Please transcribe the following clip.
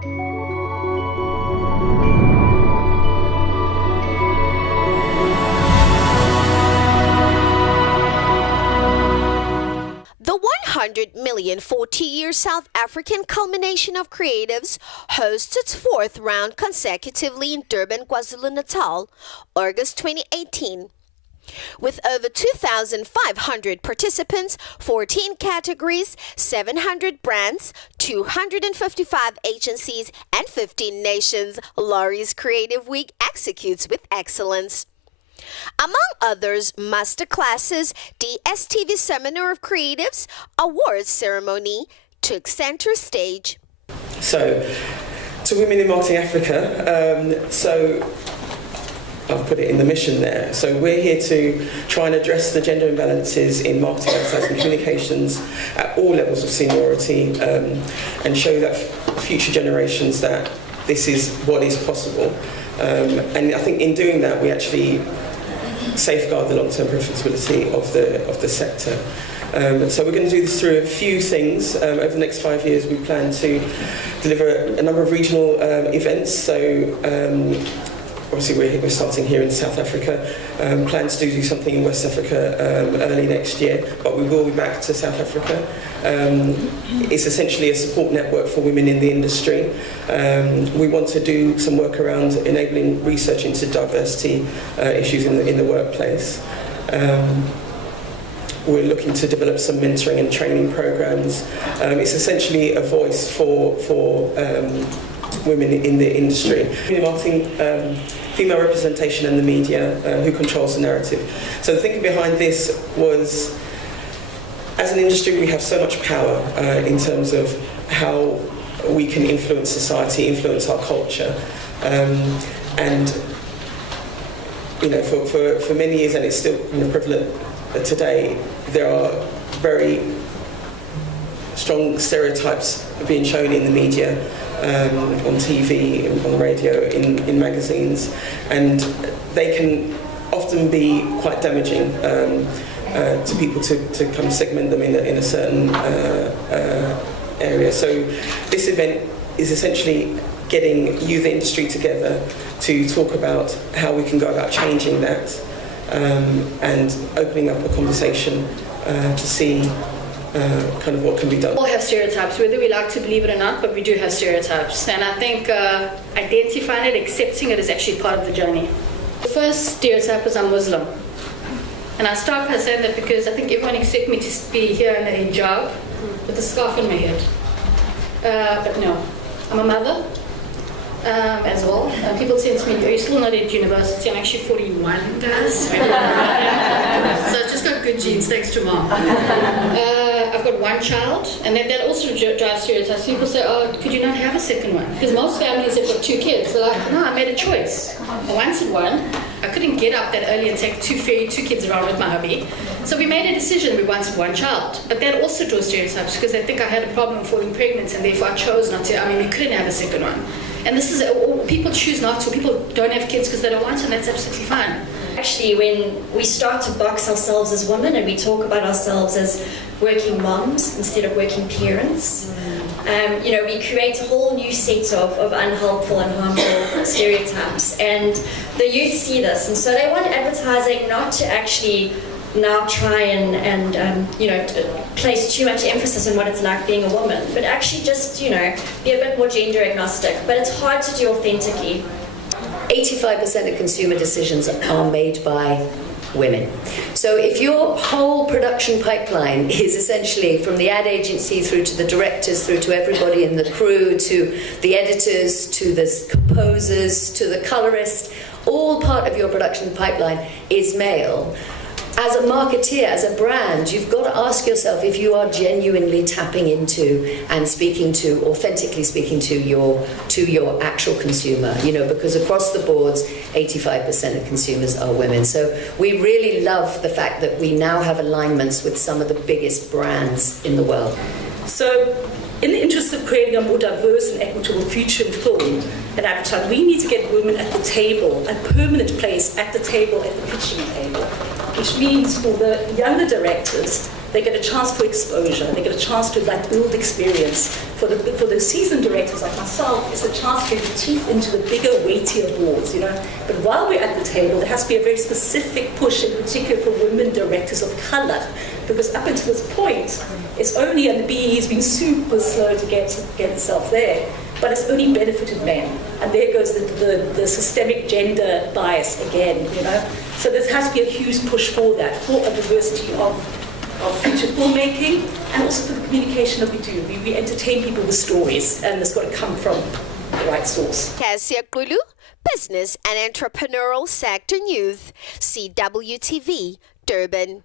The 100 million 40-year South African culmination of creatives hosts its fourth round consecutively in Durban, KwaZulu-Natal, August 2018. With over 2,500 participants, 14 categories, 700 brands, 255 agencies, and 15 nations, Laurie's Creative Week executes with excellence. Among others, masterclasses, DSTV Seminar of Creatives, awards ceremony took center stage. So, to Women in Marketing Africa, I've put it in the mission there. So we're here to try and address the gender imbalances in marketing, advertising, and communications at all levels of seniority, and show that future generations that this is what is possible. And I think in doing that, we actually safeguard the long-term profitability of the sector. So we're going to do this through a few things. Over the next 5 years, we plan to deliver a number of regional events. So obviously we're starting here in South Africa. Plans to do something in West Africa early next year, but we will be back to South Africa. It's essentially a support network for women in the industry. We want to do some work around enabling research into diversity issues in the workplace. We're looking to develop some mentoring and training programs. It's essentially a voice for women in the industry. Marketing, female representation in the media, who controls the narrative. So the thinking behind this was, as an industry, we have so much power in terms of how we can influence society, influence our culture, and you know, for many years, and it's still prevalent today, there are very strong stereotypes being shown in the media, on TV, on radio, in magazines, and they can often be quite damaging to people to kind of segment them in a certain area. So this event is essentially getting you, the industry, together to talk about how we can go about changing that, and opening up a conversation to see kind of what can be done. We all have stereotypes, whether we like to believe it or not, but we do have stereotypes. And I think identifying it, accepting it is actually part of the journey. The first stereotype is I'm Muslim. And I start by saying that because I think everyone expects me to be here in a hijab with a scarf on my head. But no, I'm a mother as well. People say to me, are you still not at university? I'm actually 41, guys. So I just got good genes, thanks to mom. I've got one child, and then that also drives stereotypes. People say, oh, could you not have a second one? Because most families have got 2 kids. They're like, no, I made a choice. I wanted one. I couldn't get up that early and take 2 kids around with my hubby. So we made a decision, we wanted one child. But that also draws stereotypes, because they think I had a problem falling pregnant, and therefore I chose not to. I mean, we couldn't have a second one. And this is, people choose not to. People don't have kids because they don't want to, and that's absolutely fine. Actually, when we start to box ourselves as women and we talk about ourselves as working moms instead of working parents, we create a whole new set of unhelpful and harmful stereotypes. And the youth see this, and so they want advertising not to actually now try and place too much emphasis on what it's like being a woman, but actually just, be a bit more gender agnostic. But it's hard to do authentically. 85% of consumer decisions are made by women. So if your whole production pipeline is essentially from the ad agency through to the directors, through to everybody in the crew, to the editors, to the composers, to the colorist, all part of your production pipeline is male, as a marketeer, as a brand, you've got to ask yourself if you are genuinely tapping into and authentically speaking to your actual consumer, because across the boards, 85% of consumers are women. So we really love the fact that we now have alignments with some of the biggest brands in the world. So, in the interest of creating a more diverse and equitable future in film and advertising, we need to get women at the table, a permanent place at the table, at the pitching table, which means for the younger directors They get a chance for exposure. They get a chance to build experience. For the seasoned directors like myself, it's a chance to get your teeth into the bigger, weightier boards, But while we're at the table, there has to be a very specific push, in particular for women directors of colour, because up until this point, it's only, and the BE has been super slow to get itself there, but it's only benefited men. And there goes the systemic gender bias again, So there has to be a huge push for that, for a diversity of future filmmaking, and also for the communication that we do. We entertain people with stories, and it's got to come from the right source. Cassia Kulu, Business and Entrepreneurial Sector News, CWTV, Durban.